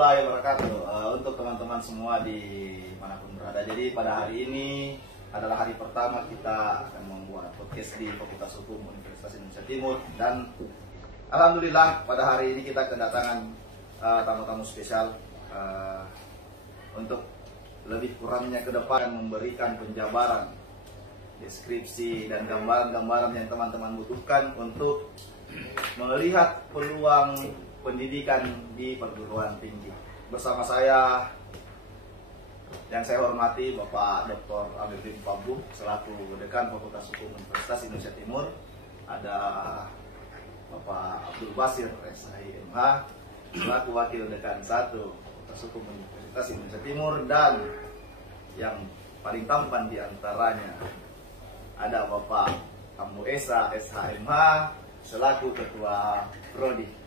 warahmatullahi wabarakatuh. Untuk teman-teman semua di manapun berada. Jadi pada hari ini adalah hari pertama kita akan membuat podcast di Fakultas Hukum Universitas Indonesia Timur, dan alhamdulillah pada hari ini kita kedatangan tamu-tamu spesial untuk lebih kurangnya ke depan memberikan penjabaran, deskripsi dan gambaran-gambaran yang teman-teman butuhkan untuk melihat peluang pendidikan di perguruan tinggi. Bersama saya yang saya hormati Bapak Dr. Amir bin Pambu selaku Dekan Fakultas Hukum Universitas Indonesia Timur, ada Bapak Abdul Basir SHIMH selaku Wakil Dekan 1 Fakultas Hukum Universitas Indonesia Timur, dan yang paling tampan di antaranya ada Bapak Ambu Esa SHMH selaku Ketua Prodi.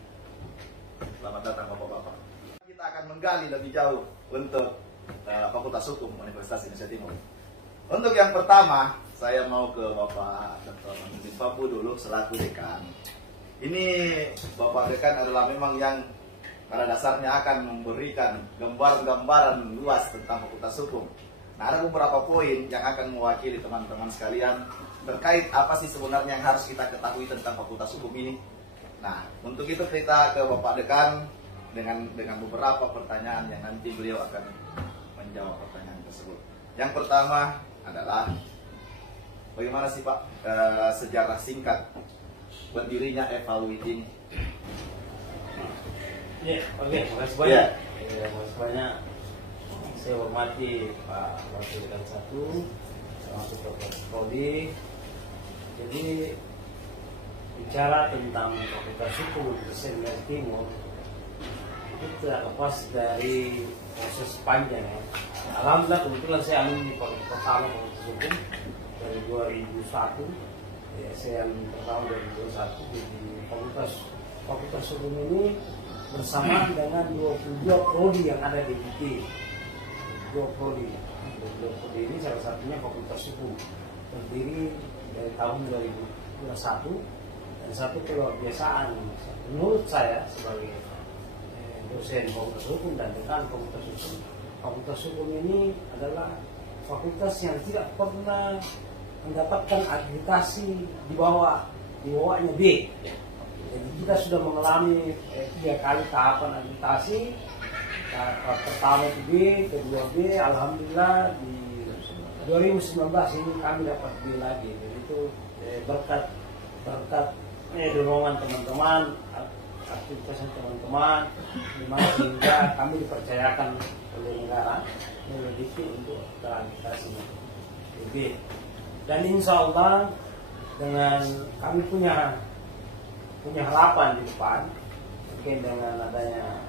Selamat datang Bapak-Bapak. Kita akan menggali lebih jauh untuk Fakultas Hukum Universitas Indonesia Timur. Untuk yang pertama, saya mau ke Bapak Dr. Amir bin Pambu dulu selaku Dekan. Ini Bapak Dekan adalah memang yang pada dasarnya akan memberikan gambaran luas tentang Fakultas Hukum. Nah, ada beberapa poin yang akan mewakili teman-teman sekalian terkait apa sih sebenarnya yang harus kita ketahui tentang Fakultas Hukum ini. Nah, untuk itu kita ke Bapak Dekan dengan beberapa pertanyaan yang nanti beliau akan menjawab pertanyaan tersebut. Yang pertama adalah bagaimana sih Pak sejarah singkat berdirinya FHUIT ini? Ya, oke, makasih banyak. Makasih banyak. Saya hormati Pak Wakil Dekan 1, termasuk Dr. Prodi. Jadi bicara tentang Fakultas Hukum Universitas Indonesia Timur itu tidak lepas dari proses panjang ya. Alhamdulillah kebetulan saya alumni di Fakultas pertama Fakultas Hukum dari 2001. Ya, saya alumni pertama dari 2021 di Fakultas Hukum ini bersamaan dengan 22 prodi yang ada di FIT. 22 prodi ini salah satunya Fakultas Hukum terdiri dari tahun 2021. Dan satu keluarbiasaan menurut saya sebagai dosen Fakultas Hukum dan Dekan Fakultas Hukum. Fakultas Hukum ini adalah fakultas yang tidak pernah mendapatkan akreditasi di bawahnya B. Jadi kita sudah mengalami 3 kali tahapan akreditasi. Tahap pertama itu B, kedua B, alhamdulillah di 2019 ini kami dapat B lagi. Jadi itu berkat dorongan teman-teman, aktivitas teman-teman, dimana sehingga kami dipercayakan oleh negara menyelidiki untuk terakreditasi B. Dan insya Allah dengan kami punya harapan di depan, mungkin dengan adanya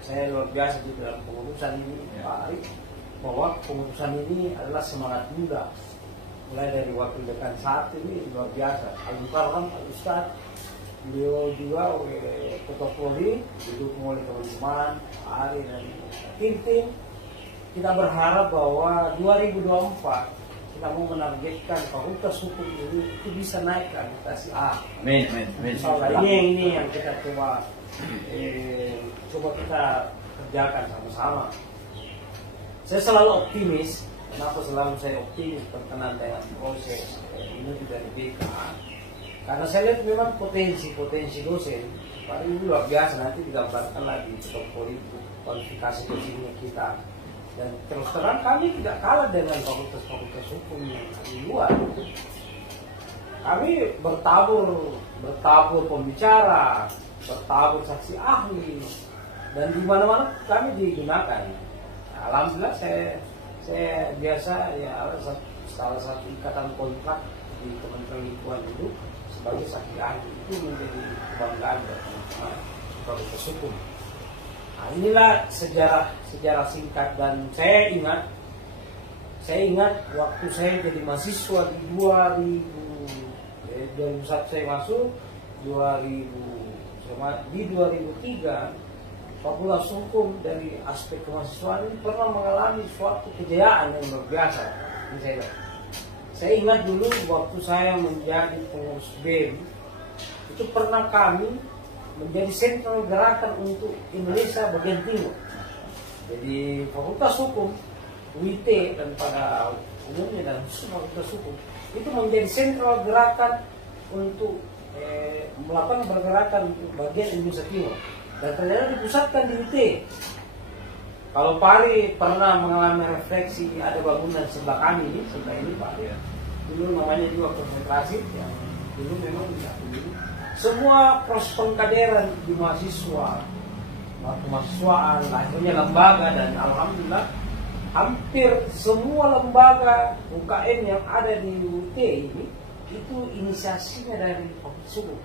saya luar biasa di dalam pengurusan ini Pak Arif, bahwa pengurusan ini adalah semangat muda. Mulai dari Wakil Dekan 1 ini luar biasa. Al-Mukarram, Al-Ustadz, beliau juga Ketua Prodi, didukung oleh teman-teman, Pak Ari dan tim. Kita berharap bahwa 2024 kita mau menargetkan Fakultas Hukum ini itu bisa naik ke akreditasi A. Amin. Ini yang kita coba kita kerjakan sama-sama. Saya selalu optimis. Kenapa selalu saya optimis berkenan dengan proses ini dari BK? Karena saya lihat memang potensi dosen paling luar biasa, nanti digambarkan lagi kualifikasi dosennya kita. Dan terus terang kami tidak kalah dengan fakultas hukum yang di luar. Kami bertabur pembicara, bertabur saksi ahli, dan di mana-mana kami digunakan. Alhamdulillah saya biasa ya salah satu ikatan kontrak di Kementerian Lingkungan Hidup sebagai saksi ahli, itu menjadi kebanggaan buat teman-teman Fakultas Hukum. Nah, inilah sejarah singkat, dan saya ingat waktu saya jadi mahasiswa di 2001 saya masuk, di 2003 Fakultas Hukum dari aspek kemahasiswaan ini pernah mengalami suatu kejayaan yang luar biasa. Saya ingat dulu waktu saya menjadi pengurus BEM, itu pernah kami menjadi sentral gerakan untuk Indonesia bagian timur. Jadi Fakultas Hukum UIT dan pada umumnya dan khusus Fakultas Hukum itu menjadi sentral gerakan untuk melakukan pergerakan untuk bagian Indonesia Timur, dan ternyata dipusatkan di UIT. Kalau Pari pernah mengalami refleksi, ada bangunan sebelah kami ini, sebelah ini Pak, dulu namanya juga konsentrasi, yang dulu memang tidak dulu. Semua proses pengkaderan di mahasiswa, kemahasiswaan, akhirnya lembaga, dan alhamdulillah hampir semua lembaga UKM yang ada di UT ini itu inisiasinya dari Fakultas Hukum.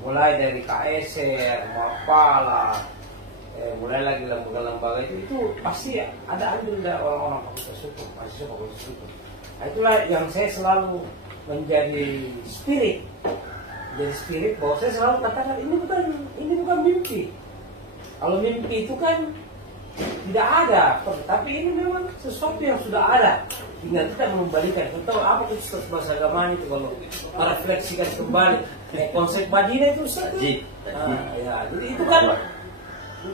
Mulai dari KSR, Mapala, mulai lagi lembaga-lembaga itu pasti ada andil dari orang-orang Fakultas Hukum, mahasiswa Fakultas Hukum. Nah, itulah yang saya selalu menjadi spirit bahwa saya selalu katakan ini bukan mimpi. Kalau mimpi itu kan tidak ada, tapi ini memang sesuatu yang sudah ada. Tinggal kita mengembalikan. Kita tahu apa itu Ustaz bahasa agama itu kalau merefleksikan kembali konsep Madinah itu Ustaz. Ya, jadi itu kan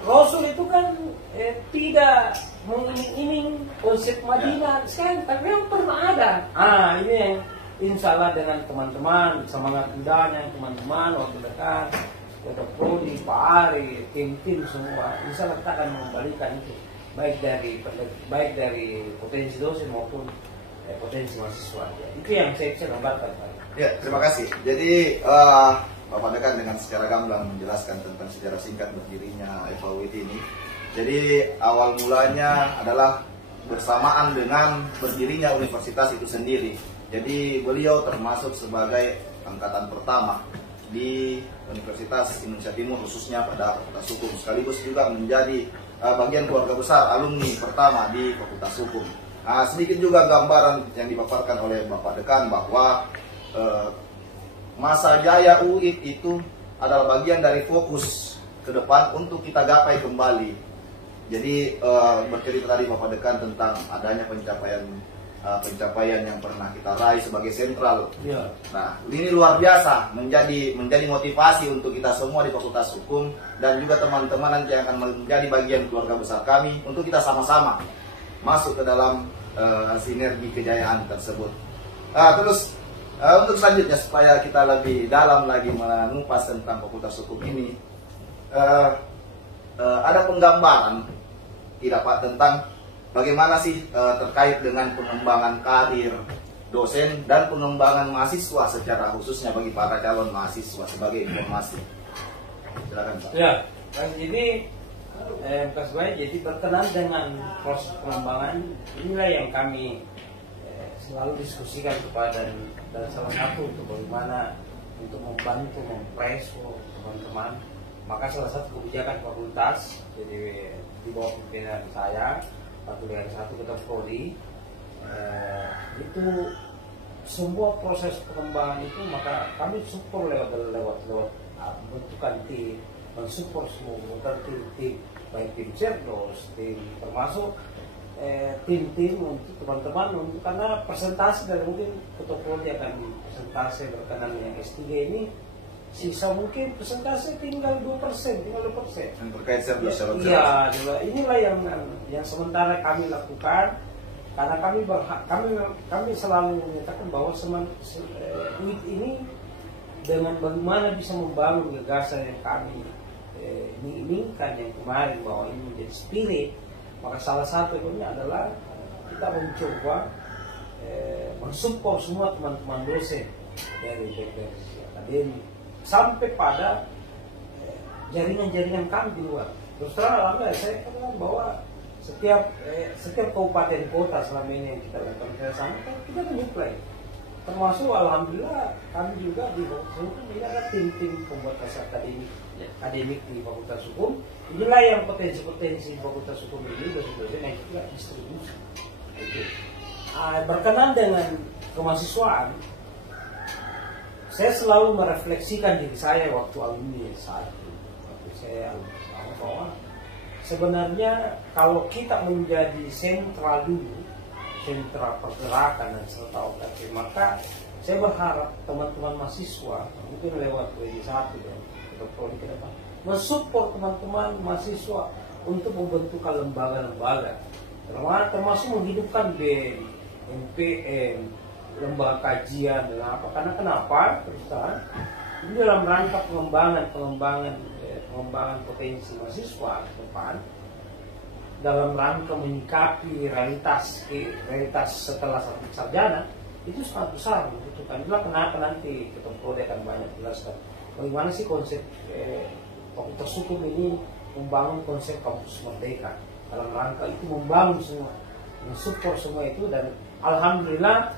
Rasul itu kan tidak mengiming-iming konsep Madinah sekarang, tapi memang pernah ada. Ini yang insya Allah dengan teman-teman, semangat mudanya teman-teman waktu dekat, Dr. Prodi, Pak Ari, tim-tim semua, insya Allah kita akan mengembalikan itu, baik dari potensi dosen maupun potensi mahasiswa. Itu yang saya bisa gambarkan, Pak. Ya, terima kasih. Jadi Bapak Dekan dengan secara gamblang menjelaskan tentang sejarah singkat berdirinya FHUIT ini. Jadi awal mulanya adalah bersamaan dengan berdirinya universitas itu sendiri. Jadi beliau termasuk sebagai angkatan pertama di Universitas Indonesia Timur, khususnya pada Fakultas Hukum, sekaligus juga menjadi bagian keluarga besar alumni pertama di Fakultas Hukum. Sedikit juga gambaran yang dipaparkan oleh Bapak Dekan bahwa masa jaya UIT itu adalah bagian dari fokus ke depan untuk kita gapai kembali. Jadi bercerita tadi Bapak Dekan tentang adanya pencapaian yang pernah kita raih sebagai sentral. Nah, ini luar biasa menjadi motivasi untuk kita semua di Fakultas Hukum dan juga teman-teman nanti yang akan menjadi bagian keluarga besar kami untuk kita sama-sama masuk ke dalam sinergi kejayaan tersebut. Terus untuk selanjutnya supaya kita lebih dalam lagi mengupas tentang Fakultas Hukum ini, ada penggambaran tidak Pak tentang bagaimana sih terkait dengan pengembangan karir dosen dan pengembangan mahasiswa secara khususnya bagi para calon mahasiswa sebagai informasi. Silakan Pak. Ya, jadi jadi berkenan dengan proses pengembangan inilah yang kami selalu diskusikan kepada dan salah satu untuk bagaimana untuk membantu mempreso teman-teman. Maka salah satu kebijakan fakultas jadi di bawah pimpinan saya waktu dari satu Dr. Prodi itu semua proses pengembangan itu maka kami support lewat bentukan tim, mensupport semua bentukan tim baik tim cerdos, tim termasuk tim-tim untuk teman-teman untuk karena presentasi dan mungkin Dr. Prodi akan presentasi berkenan yang S3 ini sisa mungkin presentasi tinggal 2%, tinggal 2%. Yang terkait cerdas. Iya, inilah yang sementara kami lakukan karena kami selalu menyatakan bahwa UIT ini dengan bagaimana bisa membangun gagasan yang kami inginkan yang kemarin bahwa ini menjadi spirit, maka salah satunya adalah kita mencoba mensupport semua teman-teman dosen dari akademik sampai pada jaringan-jaringan kami di luar. Terus terang alhamdulillah saya katakan bahwa setiap kabupaten kota selama ini yang kita lakukan kerjasama kita menyuplai. Termasuk alhamdulillah kami juga di Fakultas Hukum ini ada tim-tim pembuat naskah akademik di Fakultas Hukum. Inilah yang potensi Fakultas Hukum ini dosen-dosen yang juga distribusi. Berkenan dengan kemahasiswaan, saya selalu merefleksikan diri saya waktu alumni waktu saya alumni bahwa sebenarnya kalau kita menjadi sentral dulu, sentra pergerakan dan serta operasi, maka saya berharap teman-teman mahasiswa mungkin lewat WD1 dan Dr. Prodi ke depan mensupport teman-teman mahasiswa untuk membentukkan lembaga-lembaga, termasuk menghidupkan BEM, MPM, lembaga kajian dan apa. Karena kenapa perusahaan ini dalam rangka pengembangan potensi mahasiswa ke depan, dalam rangka menyikapi realitas setelah sarjana itu sangat besar membutuhkan. Itulah kenapa nanti Ketua Prodi akan banyak jelaskan bagaimana sih konsep Fakultas Hukum ini membangun konsep kampus merdeka, dalam rangka itu membangun semua, mensupport semua itu. Dan alhamdulillah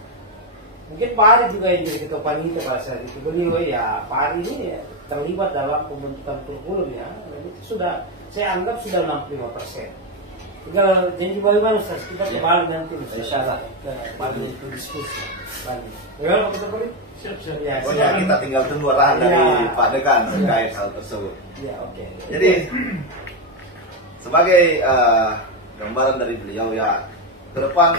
mungkin Pak Ari juga yang jadi ketua panitia pada saat itu, beliau ya Pak Ari ini terlibat dalam pembentukan kurikulum ya, dan itu sudah saya anggap sudah 65%. Tinggal janji bagaimana Ustaz, kita kembali nanti insyaallah pada itu diskusi lagi. Ya Pak Ketua. Siap. Ya, kita tinggal tunggu arahan dari Pak Dekan terkait hal tersebut. Ya, oke. Jadi sebagai gambaran dari beliau ya, ke depan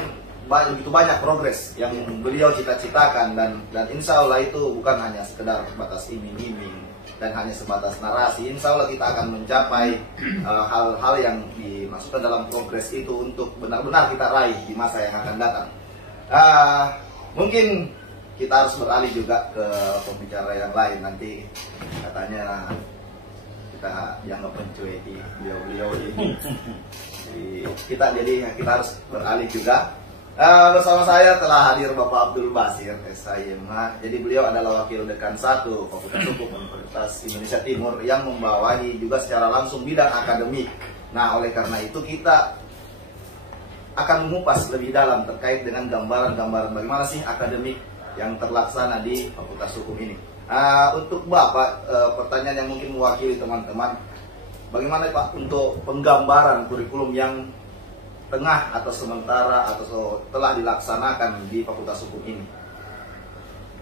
begitu banyak progres yang beliau cita-citakan, dan insya Allah itu bukan hanya sekedar sebatas iming-iming dan hanya sebatas narasi. Insya Allah kita akan mencapai hal-hal yang dimaksudkan dalam progres itu untuk benar-benar kita raih di masa yang akan datang. Mungkin kita harus beralih juga ke pembicara yang lain. Nanti katanya kita dianggap mencuiti beliau ini. Jadi kita harus beralih juga. Bersama saya telah hadir Bapak Abdul Basir, SIMH. Jadi beliau adalah Wakil Dekan 1 Fakultas Hukum Universitas Indonesia Timur yang membawahi juga secara langsung bidang akademik. Nah, oleh karena itu kita akan mengupas lebih dalam terkait dengan gambaran-gambaran bagaimana sih akademik yang terlaksana di Fakultas Hukum ini. Untuk Bapak, pertanyaan yang mungkin mewakili teman-teman, bagaimana Pak untuk penggambaran kurikulum yang tengah atau sementara atau telah dilaksanakan di Fakultas Hukum ini?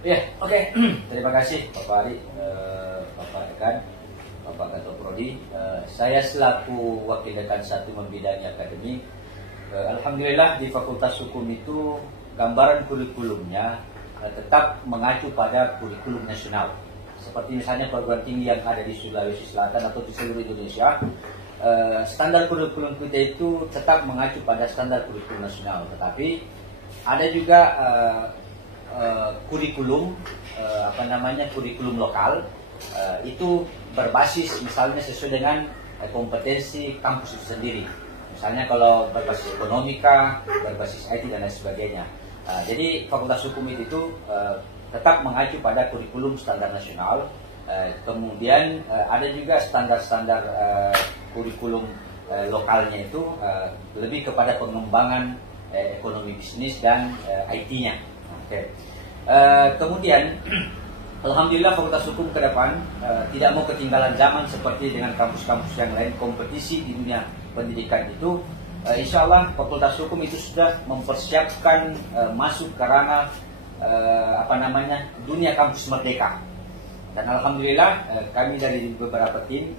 Ya, oke. Terima kasih Bapak Ari, Bapak Dekan, Bapak Ketua Prodi. Saya selaku Wakil Dekan 1 membidangi akademik. Alhamdulillah di Fakultas Hukum itu gambaran kurikulumnya tetap mengacu pada kurikulum nasional. Seperti misalnya perguruan tinggi yang ada di Sulawesi Selatan atau di seluruh Indonesia, standar kurikulum kita itu tetap mengacu pada standar kurikulum nasional. Tetapi ada juga kurikulum kurikulum lokal, itu berbasis misalnya sesuai dengan kompetensi kampus itu sendiri. Misalnya kalau berbasis ekonomika, berbasis IT dan lain sebagainya. Jadi Fakultas Hukum itu tetap mengacu pada kurikulum standar nasional. Kemudian ada juga standar-standar kurikulum lokalnya itu lebih kepada pengembangan ekonomi bisnis dan IT-nya. Kemudian alhamdulillah Fakultas Hukum ke depan tidak mau ketinggalan zaman seperti dengan kampus-kampus yang lain. Kompetisi di dunia pendidikan itu insya Allah Fakultas Hukum itu sudah mempersiapkan masuk ke ranah dunia kampus merdeka. Dan alhamdulillah kami dari beberapa tim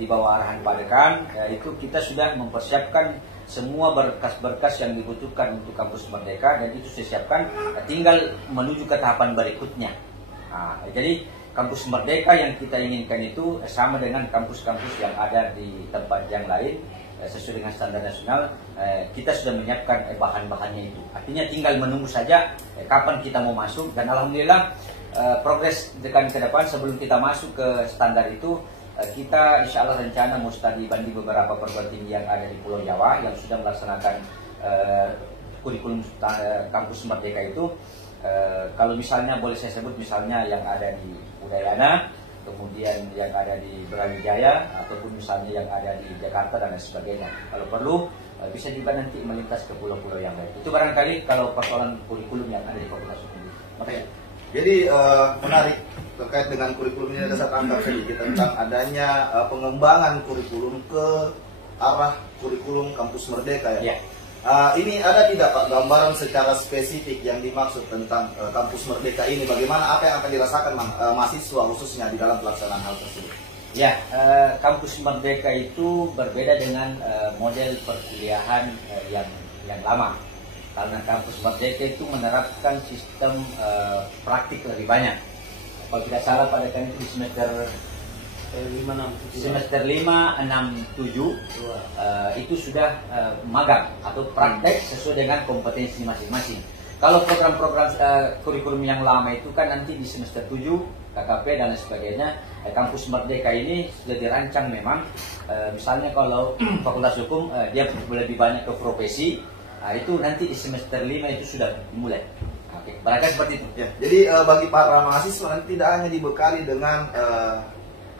di bawah arahan Pak Dekan itu kita sudah mempersiapkan semua berkas-berkas yang dibutuhkan untuk kampus merdeka, dan itu saya siapkan, tinggal menuju ke tahapan berikutnya. Jadi kampus merdeka yang kita inginkan itu sama dengan kampus-kampus yang ada di tempat yang lain, sesuai dengan standar nasional. Kita sudah menyiapkan bahan-bahannya itu. Artinya tinggal menunggu saja kapan kita mau masuk. Dan alhamdulillah progres dekan ke depan sebelum kita masuk ke standar itu, kita insya Allah rencana mau studi banding beberapa perguruan tinggi yang ada di Pulau Jawa yang sudah melaksanakan kurikulum kampus merdeka itu. Kalau misalnya boleh saya sebut, misalnya yang ada di Udayana, kemudian yang ada di Brawijaya, ataupun misalnya yang ada di Jakarta dan lain sebagainya. Kalau perlu bisa juga nanti melintas ke pulau-pulau yang lain. Itu barangkali kalau persoalan kurikulum yang ada di Fakultas Hukum. Makanya. Jadi menarik terkait dengan kurikulum ini, ada satu angka sedikit tentang adanya pengembangan kurikulum ke arah kurikulum kampus merdeka ya. Ini ada tidak Pak gambaran secara spesifik yang dimaksud tentang kampus merdeka ini? Bagaimana, apa yang akan dirasakan mahasiswa khususnya di dalam pelaksanaan hal tersebut? Ya, kampus merdeka itu berbeda dengan model perkuliahan yang lama. Karena kampus merdeka itu menerapkan sistem praktik lebih banyak. Kalau tidak salah pada kan itu di semester semester 5, 6, 7 itu sudah magang atau praktek sesuai dengan kompetensi masing-masing. Kalau program-program kurikulum yang lama itu kan nanti di semester 7 KKP dan lain sebagainya. Kampus Merdeka ini sudah dirancang memang misalnya kalau Fakultas Hukum dia lebih banyak ke profesi, itu nanti di semester 5 itu sudah dimulai. Oke, barangkali seperti itu. Ya, jadi bagi para mahasiswa nanti tidak hanya dibekali dengan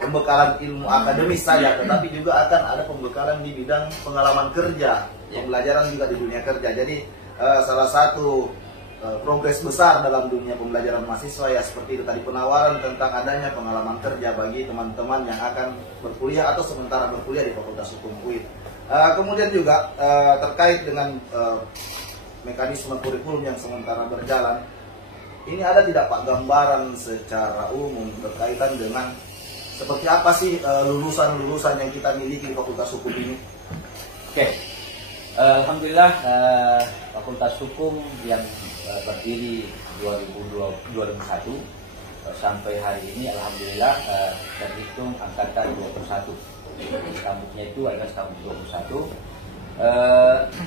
pembekalan ilmu akademis saja, tetapi juga akan ada pembekalan di bidang pengalaman kerja, pembelajaran juga di dunia kerja. Jadi salah satu progres besar dalam dunia pembelajaran mahasiswa ya seperti itu tadi, penawaran tentang adanya pengalaman kerja bagi teman-teman yang akan berkuliah atau sementara berkuliah di Fakultas Hukum UIN. Kemudian juga terkait dengan mekanisme kurikulum yang sementara berjalan, ini ada tidak Pak gambaran secara umum berkaitan dengan seperti apa sih lulusan-lulusan yang kita miliki di Fakultas Hukum ini? Oke, alhamdulillah Fakultas Hukum yang berdiri 2001 sampai hari ini alhamdulillah terhitung angkatan 21. Kampusnya itu adalah tahun 21.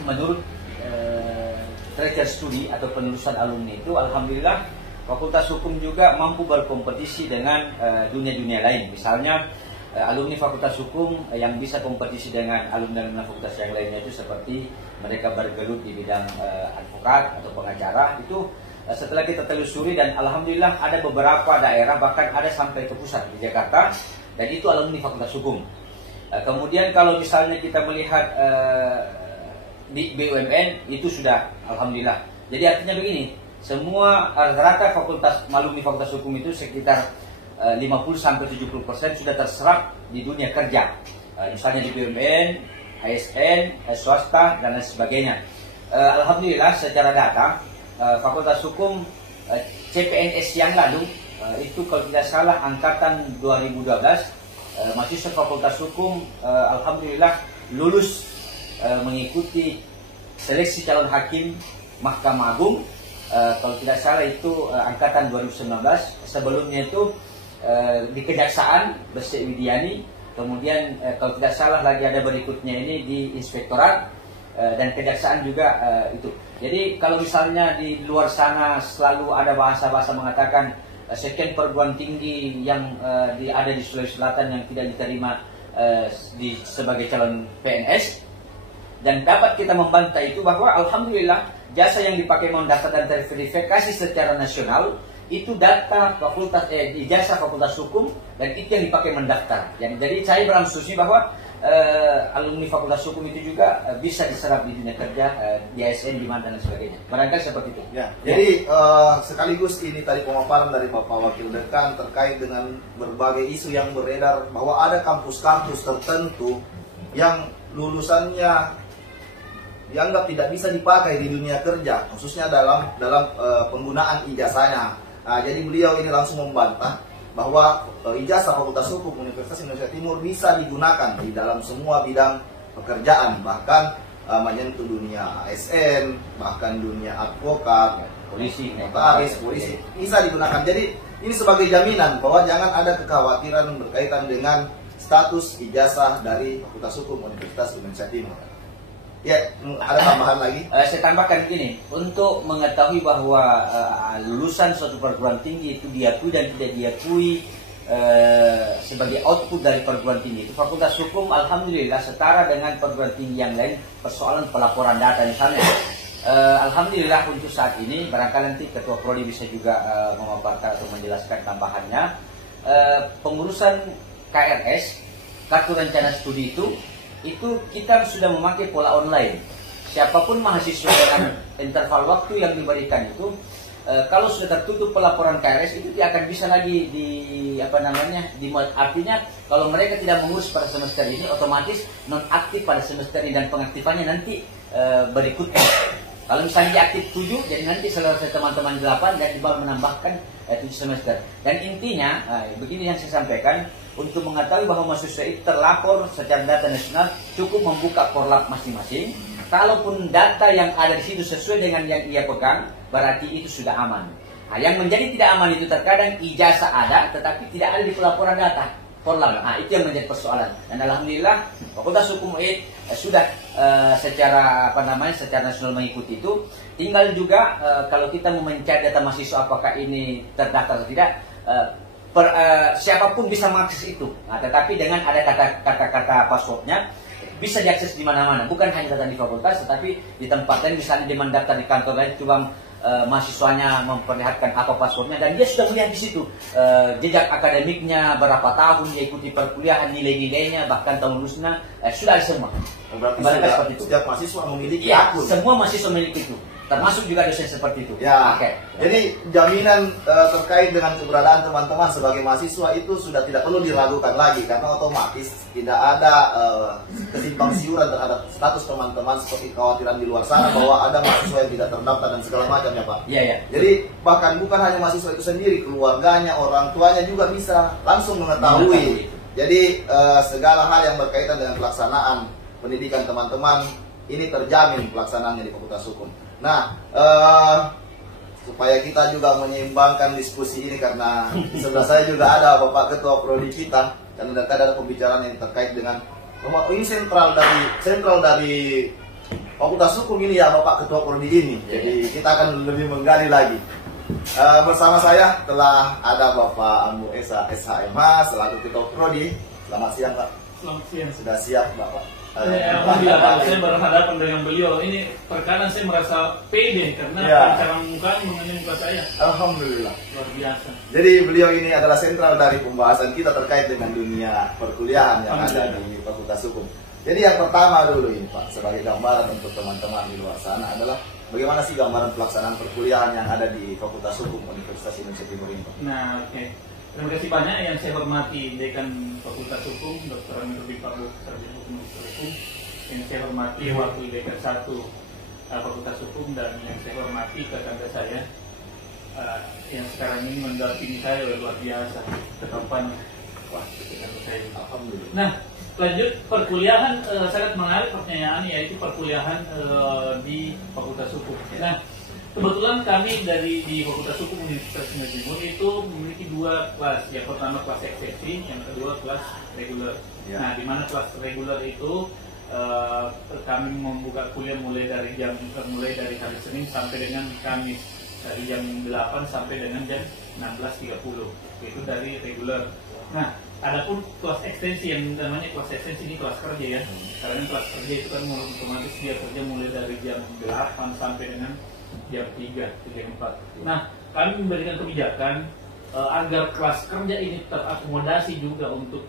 Menurut tracker studi atau penelusuran alumni itu alhamdulillah Fakultas Hukum juga mampu berkompetisi dengan dunia-dunia lain. Misalnya alumni Fakultas Hukum yang bisa kompetisi dengan alumni fakultas yang lainnya itu seperti mereka bergelut di bidang advokat atau pengacara. Itu setelah kita telusuri dan alhamdulillah ada beberapa daerah bahkan ada sampai ke pusat di Jakarta, dan itu alumni Fakultas Hukum. Kemudian kalau misalnya kita melihat di BUMN itu sudah alhamdulillah. Jadi artinya begini, semua rata-rata alumni Fakultas Hukum itu sekitar 50-70% sudah terserap di dunia kerja. Misalnya di BUMN, ASN, swasta dan lain sebagainya. Alhamdulillah secara data Fakultas Hukum CPNS yang lalu itu kalau tidak salah angkatan 2012 mahasiswa Fakultas Hukum alhamdulillah lulus mengikuti seleksi calon hakim Mahkamah Agung. Kalau tidak salah itu angkatan 2019. Sebelumnya itu di Kejaksaan Besek Widiani, kemudian kalau tidak salah lagi ada berikutnya ini di Inspektorat dan Kejaksaan juga itu. Jadi kalau misalnya di luar sana selalu ada bahasa-bahasa mengatakan sekian perguruan tinggi yang ada di Sulawesi Selatan yang tidak diterima sebagai calon PNS, dan dapat kita membantah itu bahwa alhamdulillah jasa yang dipakai mendaftar dan terverifikasi secara nasional itu data fakultas ijazah Fakultas Hukum, dan itu yang dipakai mendaftar. Jadi saya berasumsi bahwa alumni Fakultas Hukum itu juga bisa diserap di dunia kerja, di ASN, di mana dan sebagainya. Barangkali seperti itu. Ya. Jadi sekaligus ini tadi pemaparan dari Bapak Wakil Dekan terkait dengan berbagai isu yang beredar bahwa ada kampus-kampus tertentu yang lulusannya dianggap tidak bisa dipakai di dunia kerja, khususnya dalam penggunaan ijazahnya. Jadi beliau ini langsung membantah bahwa ijazah Fakultas Hukum Universitas Indonesia Timur bisa digunakan di dalam semua bidang pekerjaan, bahkan menyentuh dunia ASN, bahkan dunia advokat, polisi, notaris, polisi, bisa digunakan. Jadi ini sebagai jaminan bahwa jangan ada kekhawatiran berkaitan dengan status ijazah dari Fakultas Hukum Universitas Indonesia Timur. Ya, ada tambahan lagi? Saya tambahkan gini, untuk mengetahui bahwa lulusan suatu perguruan tinggi itu diakui dan tidak diakui sebagai output dari perguruan tinggi itu, Fakultas Hukum alhamdulillah setara dengan perguruan tinggi yang lain persoalan pelaporan data misalnya. Alhamdulillah untuk saat ini, barangkali nanti Ketua Prodi bisa juga memaparkan atau menjelaskan tambahannya. Pengurusan KRS, Kartu Rencana Studi itu kita sudah memakai pola online. Siapapun mahasiswa dengan interval waktu yang diberikan itu, kalau sudah tertutup pelaporan KRS itu dia akan bisa lagi artinya kalau mereka tidak mengurus pada semester ini, otomatis nonaktif pada semester ini, dan pengaktifannya nanti berikutnya. Kalau misalnya diaktif 7, jadi nanti selesai teman-teman 8 dan baru menambahkan 7 semester. Dan intinya, begini yang saya sampaikan, untuk mengetahui bahwa mahasiswa itu terlapor secara data nasional, cukup membuka korlap masing-masing. Kalaupun data yang ada di situ sesuai dengan yang ia pegang, berarti itu sudah aman. Nah, yang menjadi tidak aman itu terkadang ijazah ada, tetapi tidak ada di pelaporan data. formal. Nah, itu yang menjadi persoalan. Dan alhamdulillah Fakultas Hukum UI sudah secara secara nasional mengikuti itu. Tinggal juga kalau kita mau mencari data mahasiswa apakah ini terdaftar atau tidak, siapapun bisa mengakses itu. Nah, tetapi dengan ada kata-kata passwordnya bisa diakses di mana-mana. Bukan hanya data di fakultas, tetapi di tempat lain, misalnya di mendaftar di kantor lain, coba mahasiswanya memperlihatkan apa passwordnya, dan dia sudah melihat di situ jejak akademiknya, berapa tahun dia ikuti perkuliahan, nilai-nilainya, bahkan tahun lulusnya sudah ada semua. Berarti setiap mahasiswa memiliki ya, akun. semua mahasiswa memiliki itu, termasuk juga dosen seperti itu. Ya, Oke. Jadi jaminan terkait dengan keberadaan teman-teman sebagai mahasiswa itu sudah tidak perlu diragukan lagi, karena otomatis tidak ada kesimpang siuran terhadap status teman-teman seperti kekhawatiran di luar sana bahwa ada mahasiswa yang tidak terdaftar dan segala macam ya Pak. Iya, ya. Jadi bahkan bukan hanya mahasiswa itu sendiri, keluarganya, orang tuanya juga bisa langsung mengetahui. Jadi segala hal yang berkaitan dengan pelaksanaan pendidikan teman-teman ini terjamin pelaksanaannya di Fakultas Hukum. Nah, supaya kita juga menyeimbangkan diskusi ini, karena di sebelah saya juga ada Bapak Ketua Prodi kita, dan ada pembicaraan yang terkait dengan bahwa ini sentral dari Fakultas Hukum ini ya Bapak Ketua Prodi ini. Jadi kita akan lebih menggali lagi. Bersama saya telah ada Bapak Ambu Esa SHMH selaku Ketua Prodi. Selamat siang Pak. Selamat siang. Sudah siap Bapak? Alhamdulillah Pak, saya berhadapan dengan beliau. Ini terkadang saya merasa pede karena cara mukanya mengenai muka saya. Alhamdulillah. Luar biasa. Jadi beliau ini adalah sentral dari pembahasan kita terkait dengan dunia perkuliahan yang ada di Fakultas Hukum. Jadi yang pertama dulu ini Pak, sebagai gambaran untuk teman-teman di luar sana adalah bagaimana sih gambaran pelaksanaan perkuliahan yang ada di Fakultas Hukum Universitas Indonesia Timur ini Pak? Nah, oke. Terima kasih banyak yang saya hormati Dekan Fakultas Hukum, Dr. Amirudin Parbo, Sarjana Hukum Magister Hukum, yang saya hormati Wakil Dekan 1 Fakultas Hukum, dan yang saya hormati kakak saya yang sekarang ini mendampingi saya luar biasa ketampannya. Wah, kakak saya. Alhamdulillah. Nah, lanjut perkuliahan, sangat menarik pertanyaan, yaitu perkuliahan di Fakultas Hukum. Nah, kebetulan kami di Fakultas Hukum Universitas Indonesia Timur itu memiliki dua kelas. Yang pertama kelas eksepsi, yang kedua kelas reguler. Ya. Nah, di mana kelas reguler itu kami membuka kuliah mulai dari hari Senin sampai dengan Kamis, dari jam 8 sampai dengan jam 16.30. Itu dari reguler. Nah, adapun kelas ekstensi yang namanya kelas ekstensi ini kelas kerja ya. Karena kelas kerja itu kan otomatis dia kerja mulai dari jam 8 sampai dengan jam 3, 4. Nah, kami memberikan kebijakan agar kelas kerja ini terakomodasi juga untuk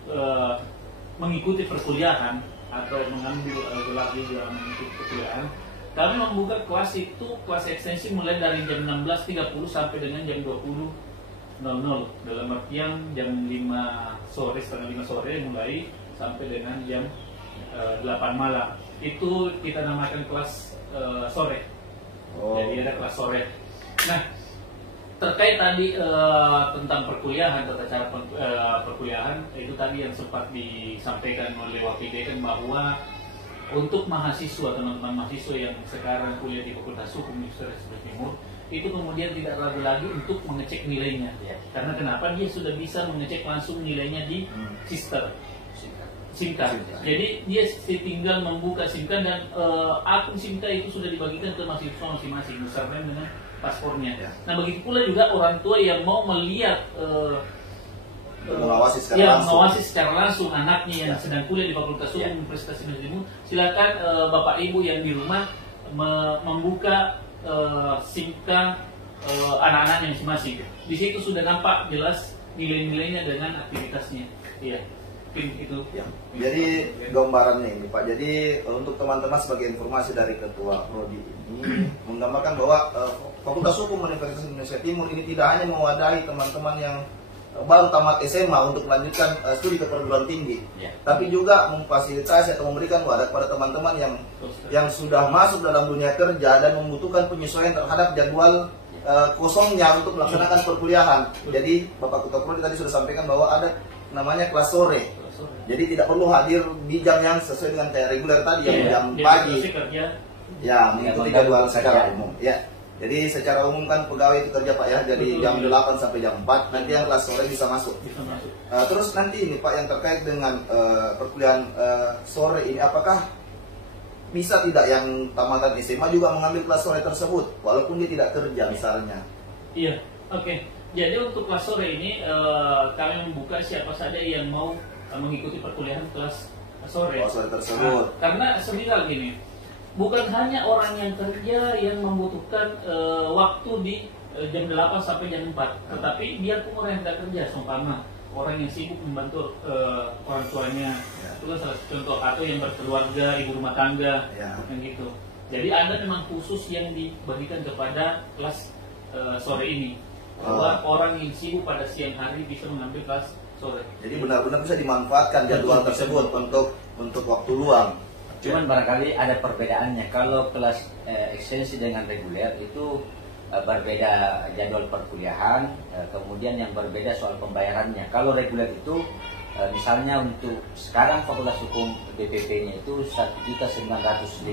mengikuti perkuliahan atau mengambil gelar juga mengikuti perkuliahan. Kami membuka kelas itu, kelas ekstensi mulai dari jam 16.30 sampai dengan jam 20.00. Dalam artian jam 5 sore, setengah 5 sore mulai sampai dengan jam 8 malam. Itu kita namakan kelas sore. Jadi ada kelas sore. Nah, terkait tadi tentang perkuliahan, tata cara perkuliahan, itu tadi yang sempat disampaikan oleh Wakil Dekan bahwa untuk mahasiswa, teman-teman mahasiswa yang sekarang kuliah di Fakultas Hukum Universitas Indonesia Timur, itu kemudian tidak ragu lagi untuk mengecek nilainya. Karena kenapa? Dia sudah bisa mengecek langsung nilainya di sistem SIMKA. Jadi dia tinggal membuka SIMKA, dan akun SIMKA itu sudah dibagikan ke mahasiswa masing-masing beserta dengan paspornya. Nah, begitu pula juga orang tua yang mau melihat mengawasi secara langsung anaknya yang sedang kuliah di Fakultas Hukum Universitas Indonesia Timur, silakan Bapak Ibu yang di rumah membuka SIMKA anak-anaknya masing-masing. Di situ sudah nampak jelas nilai-nilainya dengan aktivitasnya. Iya. Itu. Ya. Jadi gambarannya ini Pak. Jadi untuk teman-teman sebagai informasi dari Ketua Prodi ini menggambarkan bahwa Fakultas Hukum Universitas Indonesia Timur ini tidak hanya mewadahi teman-teman yang baru tamat SMA untuk melanjutkan studi ke perguruan tinggi, tapi juga memfasilitasi atau memberikan wadah kepada teman-teman yang sudah masuk dalam dunia kerja dan membutuhkan penyesuaian terhadap jadwal kosongnya untuk melaksanakan perkuliahan. Jadi Bapak Ketua Prodi tadi sudah sampaikan bahwa ada namanya kelas sore. Jadi tidak perlu hadir di jam yang sesuai dengan kayak reguler tadi yang jam pagi. Ya, mengikuti jadwal secara umum. Ya. Jadi secara umum kan pegawai itu kerja Pak ya, jadi Betul, jam iya. 8 sampai jam 4, nanti yang kelas sore bisa masuk. Bisa masuk. Terus nanti ini Pak yang terkait dengan perkuliahan sore ini, apakah bisa tidak yang tamatan SMA juga mengambil kelas sore tersebut walaupun dia tidak kerja misalnya? Iya, oke. Jadi untuk kelas sore ini kami membuka siapa saja yang mau mengikuti perkuliahan kelas sore. Kelas sore tersebut. Karena semisal gini, bukan hanya orang yang kerja yang membutuhkan waktu di jam 8 sampai jam 4, tetapi biarpun orang yang tidak kerja, seumpama orang yang sibuk membantu orang tuanya, itu kan salah satu contoh, atau yang berkeluarga, ibu rumah tangga, yang gitu. Jadi ada memang khusus yang dibagikan kepada kelas sore ini, bahwa orang yang sibuk pada siang hari bisa mengambil kelas sore. Jadi benar-benar bisa dimanfaatkan jadwal tersebut untuk waktu luang. Cuman barangkali ada perbedaannya. Kalau kelas ekstensi dengan reguler itu berbeda jadwal perkuliahan, kemudian yang berbeda soal pembayarannya. Kalau reguler itu misalnya untuk sekarang Fakultas Hukum DPP-nya itu 1.950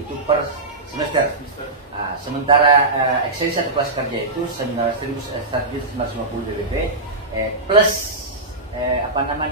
itu per semester. Sementara ekstensi atau kelas kerja itu 1.950 DPP plus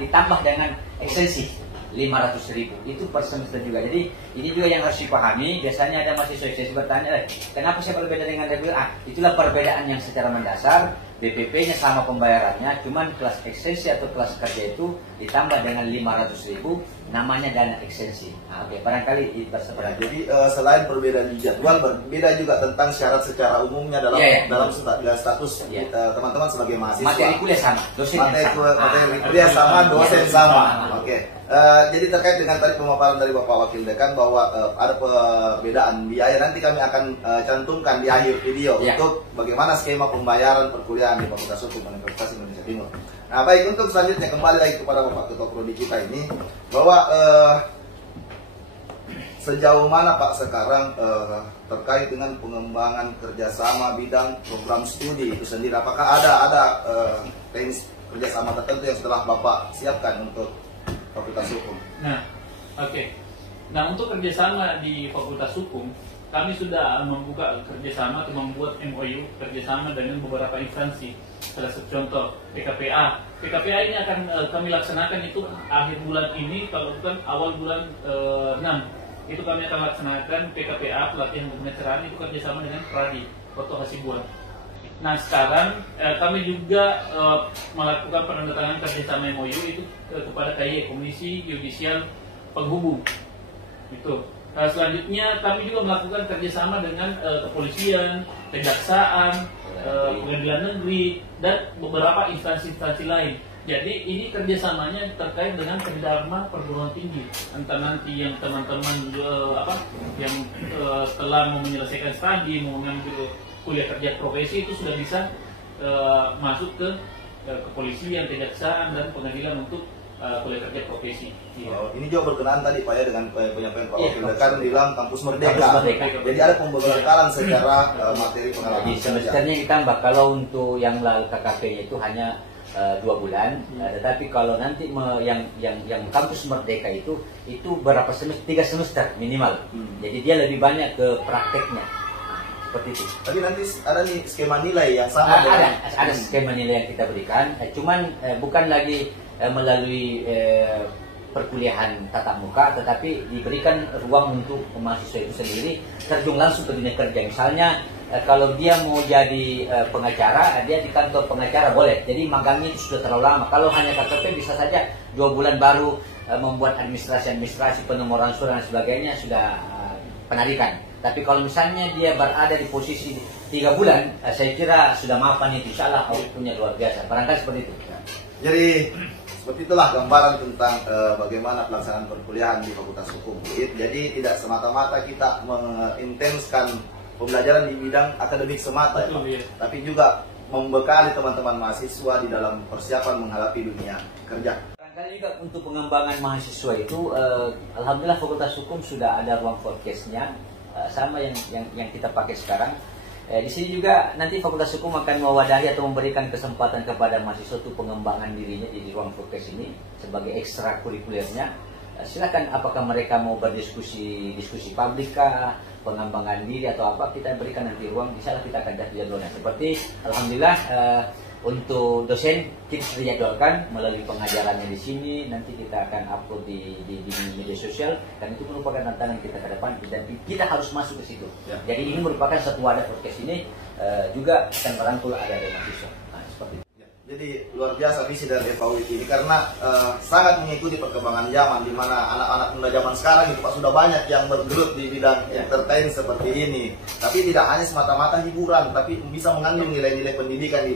ditambah dengan ekstensi 500.000 itu per semester juga. Jadi ini juga yang harus dipahami. Biasanya ada mahasiswa ekstensi bertanya, kenapa saya berbeda dengan reguler? Itulah perbedaan yang secara mendasar. DPP-nya sama pembayarannya, cuman kelas ekstensi atau kelas kerja itu ditambah dengan 500.000, namanya dana ekstensi. Oke, barangkali itu seperti. Jadi selain perbedaan di jadwal, berbeda juga tentang syarat secara umumnya dalam status teman-teman sebagai mahasiswa. Materi kuliah sama, dosen materi kuliah sama, dosen sama. Oke. Jadi terkait dengan tadi pemaparan dari Bapak Wakil Dekan bahwa ada perbedaan biaya, nanti kami akan cantumkan di akhir video untuk bagaimana skema pembayaran perkuliahan di Fakultas Hukum Universitas Indonesia Timur. Nah baik, untuk selanjutnya kembali lagi kepada Bapak Ketua Prodi kita ini, bahwa sejauh mana Pak sekarang terkait dengan pengembangan kerjasama bidang program studi itu sendiri, apakah ada teknis kerjasama tertentu yang setelah Bapak siapkan untuk Fakultas Hukum? Nah, oke. Nah, untuk kerjasama di Fakultas Hukum, kami sudah membuka kerjasama atau membuat MOU kerjasama dengan beberapa instansi. Salah satu contoh PKPA. PKPA ini akan kami laksanakan itu akhir bulan ini, kalau bukan awal bulan 6. Itu kami akan laksanakan PKPA, pelatihan kepemudaan, itu kerjasama dengan Pradi, Kota Hasibuan. Nah sekarang kami juga melakukan penandatanganan kerjasama MOU itu kepada KY, Komisi Yudisial Penghubung. Itu. Selanjutnya kami juga melakukan kerjasama dengan kepolisian, kejaksaan, pengadilan negeri, dan beberapa instansi-instansi lain. Jadi ini kerjasamanya terkait dengan kerjasama perguruan tinggi. Entah nanti yang teman-teman yang telah mau menyelesaikan studi, mau mengambil kuliah kerja profesi itu sudah bisa masuk ke kepolisian, kejaksaan, dan pengadilan untuk kuliah kerja profesi. Ini juga berkenaan tadi Pak ya dengan penyampaian Pak Wakil Dekan bilang kampus merdeka. Jadi ada pembekalan secara materi pengalaman. Jadi semesternya ditambah. Kalau untuk yang lalu KKP itu hanya 2 bulan, tetapi kalau nanti yang kampus merdeka itu berapa semester? 3 semester minimal. Jadi dia lebih banyak ke prakteknya. Seperti itu. Tapi nanti ada nih skema nilai yang sama ada skema nilai yang kita berikan, cuman bukan lagi melalui perkuliahan tatap muka, tetapi diberikan ruang untuk mahasiswa itu sendiri terjun langsung ke dunia kerja. Misalnya kalau dia mau jadi pengacara, dia di kantor pengacara boleh. Jadi magangnya itu sudah terlalu lama. Kalau hanya KKP bisa saja 2 bulan baru membuat administrasi penomoran surat dan sebagainya sudah penarikan. Tapi kalau misalnya dia berada di posisi 3 bulan, saya kira sudah mapan itu, insya Allah outputnya luar biasa. Barangkali seperti itu. Jadi seperti itulah gambaran tentang bagaimana pelaksanaan perkuliahan di Fakultas Hukum. Jadi tidak semata-mata kita mengintenskan pembelajaran di bidang akademik semata, tapi juga membekali teman-teman mahasiswa di dalam persiapan menghadapi dunia kerja. Barangkali juga untuk pengembangan mahasiswa itu, alhamdulillah Fakultas Hukum sudah ada ruang forecast-nya. Sama yang kita pakai sekarang. Di sini juga nanti Fakultas Hukum akan mewadahi atau memberikan kesempatan kepada mahasiswa untuk pengembangan dirinya di ruang forecast ini sebagai ekstrakurikulernya. Silakan apakah mereka mau berdiskusi publik kah, pengembangan diri atau apa, kita berikan nanti ruang, misalnya kita akan jadwalnya. Seperti alhamdulillah untuk dosen kita dijadwalkan melalui pengajarannya di sini, nanti kita akan upload di media sosial, dan itu merupakan tantangan kita ke depan, dan kita harus masuk ke situ. Ya. Jadi ini merupakan satu wadah podcast ini juga akan merangkul ada mahasiswa. Nah, seperti itu. Jadi luar biasa visi dari FAUIT ini karena sangat mengikuti perkembangan zaman, di mana anak-anak muda zaman sekarang itu Pak sudah banyak yang bergelut di bidang entertain seperti ini. Tapi tidak hanya semata-mata hiburan, tapi bisa mengandung nilai-nilai pendidikan di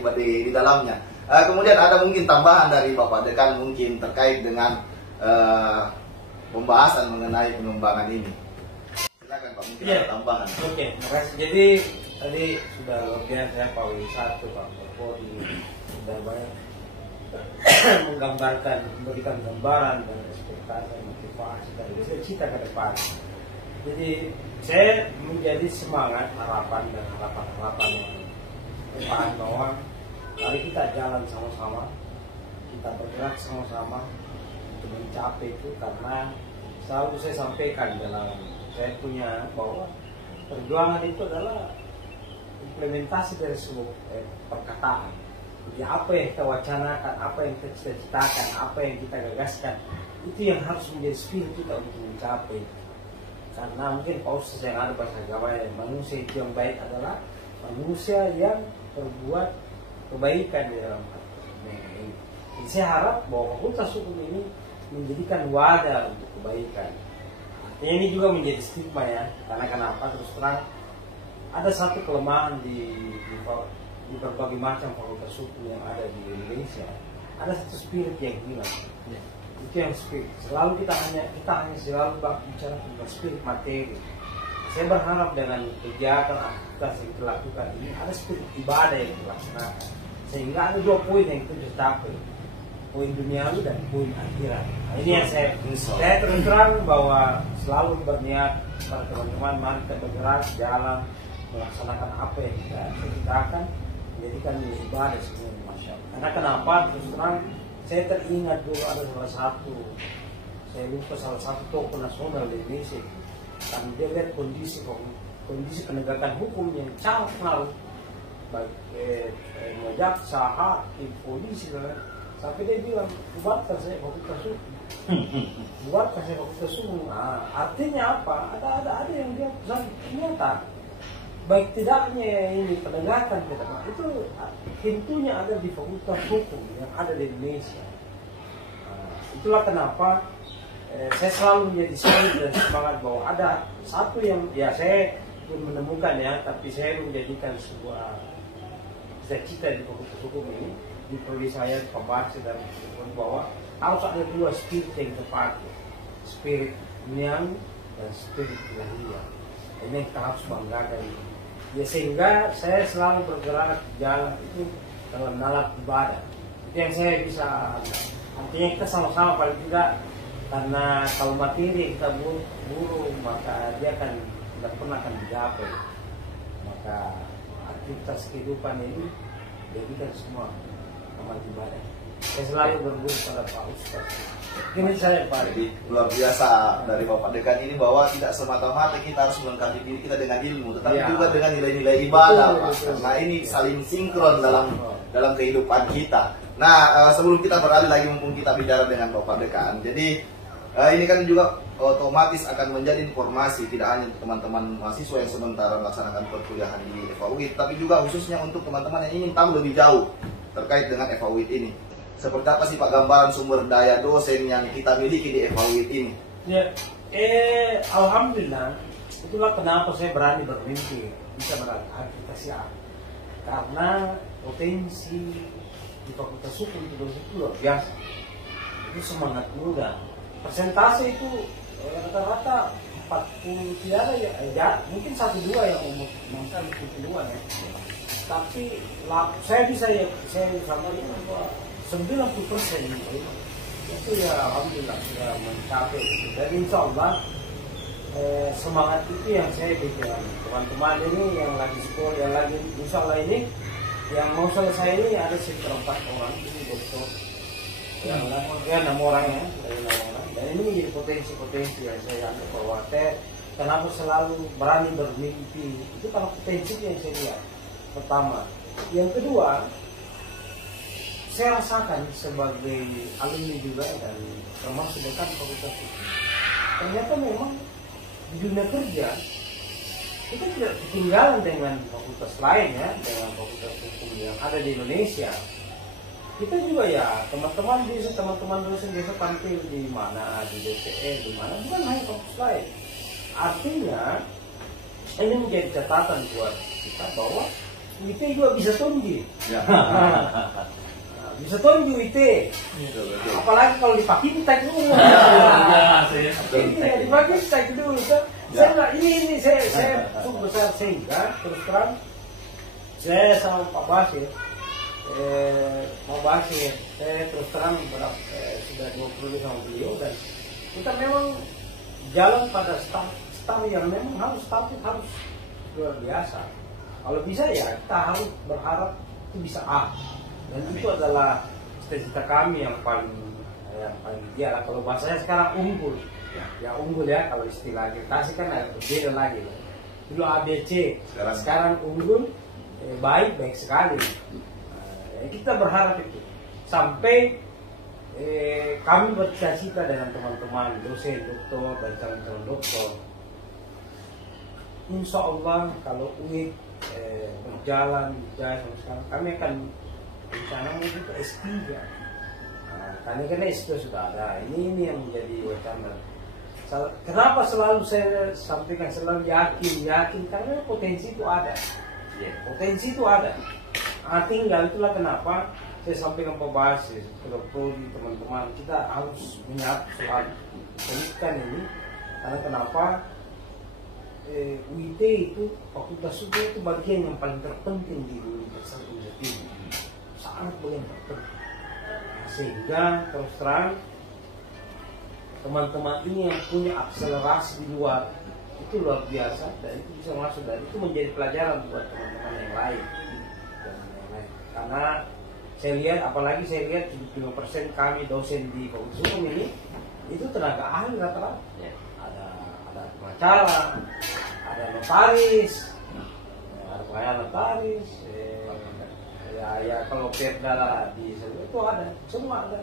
dalamnya. Kemudian ada mungkin tambahan dari Bapak Dekan mungkin terkait dengan pembahasan mengenai pengembangan ini. Silakan Pak, mungkin ada tambahan. Oke, terima kasih. Jadi tadi sudah luar biasa ya Pak Wi satu, Pak Kapolri sudah banyak menggambarkan, memberikan gambaran dan ekspektasi, motivasi dan cita-cita ke depan. Jadi saya menjadi semangat, harapan dan harapan yang depan bahwa mari kita jalan sama-sama, kita bergerak sama-sama untuk mencapai itu, karena selalu saya sampaikan dalam saya punya bahwa perjuangan itu adalah implementasi dari sebuah perkataan. Jadi apa yang kita wacanakan, apa yang kita cita-citakan, apa yang kita gagaskan, itu yang harus menjadi spirit kita untuk mencapai. Karena mungkin pauses yang ada bahasa Jawa, manusia itu yang baik adalah manusia yang berbuat kebaikan di dalam hati. Jadi saya harap bahwa Fakultas Hukum ini menjadikan wadah untuk kebaikan. Artinya ini juga menjadi stigma ya, karena kenapa? Terus terang ada satu kelemahan di berbagai macam fakultas hukum yang ada di Indonesia, ada satu spirit yang hilang. Itu yang spirit. Selalu kita hanya selalu bicara tentang spirit materi. Saya berharap dengan kegiatan aktivitas yang kita lakukan ini ada spirit ibadah yang dilaksanakan, sehingga ada dua poin yang kita capai, poin duniawi dan poin akhirat. Nah, ini yang saya terus terang bahwa selalu berniat para teman-teman, mari kita bergerak jalan melaksanakan apa yang kita cita-citakan, menjadikan ibadah semuanya, masya Allah. Karena kenapa? Terus terang saya teringat dulu ada salah satu tokoh nasional di Indonesia, dan dia lihat kondisi penegakan hukum yang sangat pengaruh, baik jaksa, hakim, polisi, sampai dia bilang buatkan saya fakultas hukum, buatkan saya fakultas hukum. Artinya apa? Ada yang dia pesan nyata. Baik tidaknya ini penegakan ke depan itu pintunya ada di fakultas hukum yang ada di Indonesia. Itulah kenapa saya selalu menjadi solid dan semangat bahwa ada satu yang ya saya belum menemukan ya, tapi saya menjadikan sebuah cita-cita di fakultas hukum ini di prodi saya pembahasan dan bahwa harus ada dua spirit yang tepat, spirit duniawi dan spirit ilahiyah. Ini yang kita harus banggakan. Ya, sehingga saya selalu bergerak jalan itu dalam nalar ibadah. Itu yang saya bisa. Artinya kita sama-sama paling tidak, karena kalau materi kita buru maka dia akan tidak pernah akan dicapai. Maka aktivitas kehidupan ini jadikan semua amal ibadah. Saya selalu berburu pada Pak Ustaz. Ini saya Pak. Jadi luar biasa dari Bapak Dekan ini bahwa tidak semata-mata kita harus melengkapi diri kita dengan ilmu, tetapi juga dengan nilai-nilai ibadah, Pak. Karena ini saling sinkron dalam kehidupan kita. Nah, sebelum kita beralih lagi, mumpung kita bicara dengan Bapak Dekan, jadi ini kan juga otomatis akan menjadi informasi tidak hanya untuk teman-teman mahasiswa yang sementara melaksanakan perkuliahan di FAUIT, tapi juga khususnya untuk teman-teman yang ingin tahu lebih jauh terkait dengan FAUIT ini. Seperti apa sih Pak gambaran sumber daya dosen yang kita miliki di FAUIT ini? Ya, alhamdulillah, itulah kenapa saya berani bermimpi bisa beraktivitas ya. Karena potensi di Fakultas Hukum itu luar biasa. Itu semangat muda. Persentase itu rata-rata 40 tidak ada ya, mungkin 1-2 yang umur 62 ya. Tapi saya bisa ya, saya sampaikan bahwa 90% itu ya alhamdulillah sudah mencapai. Dan insya Allah semangat itu yang saya bikin teman-teman ini yang lagi sekolah, yang lagi insya Allah ini yang mau selesai ini ada sekitar 4 orang ini dokter, yang 6 orang ya, dari 6 orang. Dan ini menjadi potensi yang saya anggap bahwa kenapa selalu berani bermimpi, itu karena potensi yang saya lihat. Pertama, yang kedua, saya rasakan sebagai alumni juga dan termasuk dekan fakultas hukum, ternyata memang di dunia kerja kita tidak ketinggalan dengan fakultas lain ya, dengan fakultas hukum yang ada di Indonesia. Kita juga ya teman-teman dosen biasa tampil di mana, di DPR, di mana, bukan hanya fakultas lain. Artinya ini menjadi catatan buat kita bahwa UIT juga bisa tonji. Ya. Bisa tonji UIT. Apalagi kalau dipakai tak dulu. Dipakai tak dulu. Saya nggak ini saya cukup besar sehingga terus terang saya sama Pak Basir mau bahas ya, saya terus terang sudah ngobrol sama beliau dan kita memang jalan pada start yang memang harus luar biasa. Kalau bisa ya kita harus berharap itu bisa A, dan itu adalah cita-cita kami yang paling ideal. Kalau bahasanya sekarang unggul, ya unggul ya kalau istilah kasih kan ada berbeda lagi. Dulu ABC, sekarang unggul, baik sekali. Kita berharap itu sampai kami bercita-cita dengan teman-teman dosen, doktor dan calon-calon doktor. Insya Allah kalau UIT berjalan jaya sampai sekarang, kami akan rencana menuju ke S3. Karena S2 sudah ada. Ini yang menjadi wacana. Kenapa selalu saya sampaikan selalu yakin karena potensi itu ada. Potensi itu ada. Tinggal itulah kenapa saya sampaikan Pak Basir, ke teman-teman, kita harus menyatu soal pendidikan ini. Karena kenapa UIT itu fakultas hukum itu bagian yang paling terpenting di Universitas Indonesia, sangat bagian terpenting. Sehingga terus terang teman-teman ini yang punya akselerasi di luar itu luar biasa dan itu bisa masuk dan itu menjadi pelajaran buat teman-teman yang lain. Karena saya lihat, apalagi saya lihat 75% kami dosen di fakultas hukum ini itu tenaga ahli rata-rata. Ada pengacara, ada notaris, ada pengacara notaris, ya kalau perda di itu ada, semua ada.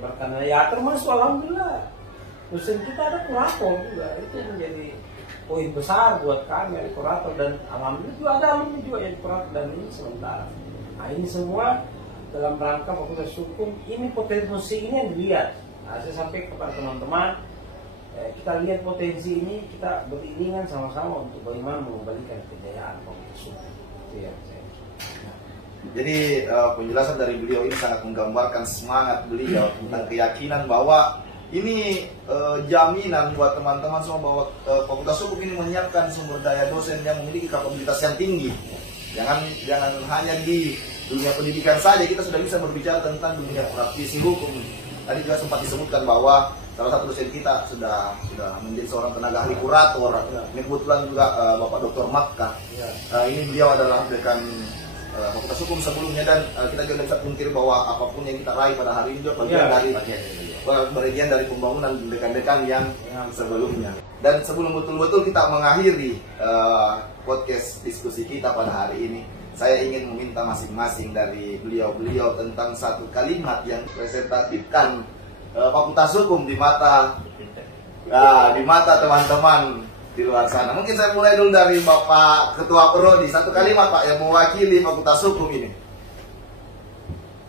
Berkarena ya termasuk alhamdulillah dosen kita ada kurator juga, itu menjadi poin besar buat kami, ada kurator dan alhamdulillah juga ada alumni juga yang kurator dan ini sementara. Nah ini semua dalam rangka fakultas hukum, ini potensi ini yang dilihat. Nah, saya sampaikan kepada teman-teman, kita lihat potensi ini, kita beriringan sama-sama untuk bagaimana mengembalikan kejayaan fakultas hukum. Itu ya. Jadi penjelasan dari beliau ini sangat menggambarkan semangat beliau tentang keyakinan bahwa ini jaminan buat teman-teman semua bahwa fakultas hukum ini menyiapkan sumber daya dosen yang memiliki kapabilitas yang tinggi. Jangan hanya di dunia pendidikan saja, kita sudah bisa berbicara tentang dunia praktisi hukum. Tadi juga sempat disebutkan bahwa salah satu dosen kita sudah menjadi seorang tenaga ahli kurator. Ini kebetulan juga Bapak Dr. Makkah. Ini beliau adalah dekan fakultas hukum sebelumnya dan kita juga bisa pungkiri bahwa apapun yang kita raih pada hari ini juga bagian dari pembangunan dekan-dekan yang sebelumnya. Dan sebelum betul-betul kita mengakhiri podcast diskusi kita pada hari ini, saya ingin meminta masing-masing dari beliau-beliau tentang satu kalimat yang representatifkan fakultas hukum di mata teman-teman di luar sana. Mungkin saya mulai dulu dari Bapak Ketua Prodi, satu kalimat Pak yang mewakili fakultas hukum ini.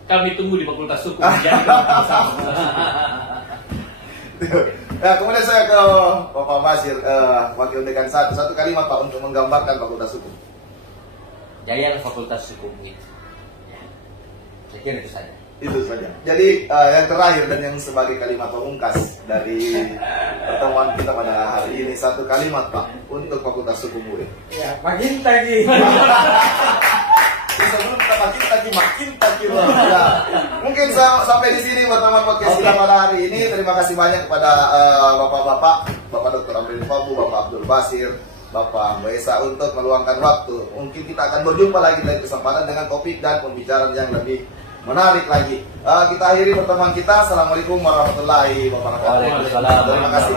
Kami tunggu di fakultas hukum. Nah, kemudian saya ke Bapak Basir, wakil dekan satu kalimat Pak untuk menggambarkan fakultas hukum. Jaya fakultas hukum itu. Saya kira itu saja. Itu saja. Jadi yang terakhir dan yang sebagai kalimat pemungkas dari pertemuan kita pada hari ini, satu kalimat Pak untuk fakultas hukum UIN. Ya, makin tadi. Sebelum kita makin tadi. Ya. Mungkin sampai di sini pertemuan podcast kita pada hari ini. Terima kasih banyak kepada bapak-bapak, Bapak Dr. Amrin Fabu, Bapak Abdul Basir, Bapak Mbak Esa untuk meluangkan waktu. Mungkin kita akan berjumpa lagi dalam kesempatan dengan topik dan pembicaraan yang lebih menarik lagi. Kita akhiri pertemuan kita. Assalamualaikum warahmatullahi wabarakatuh. Waalaikumsalam. Terima kasih.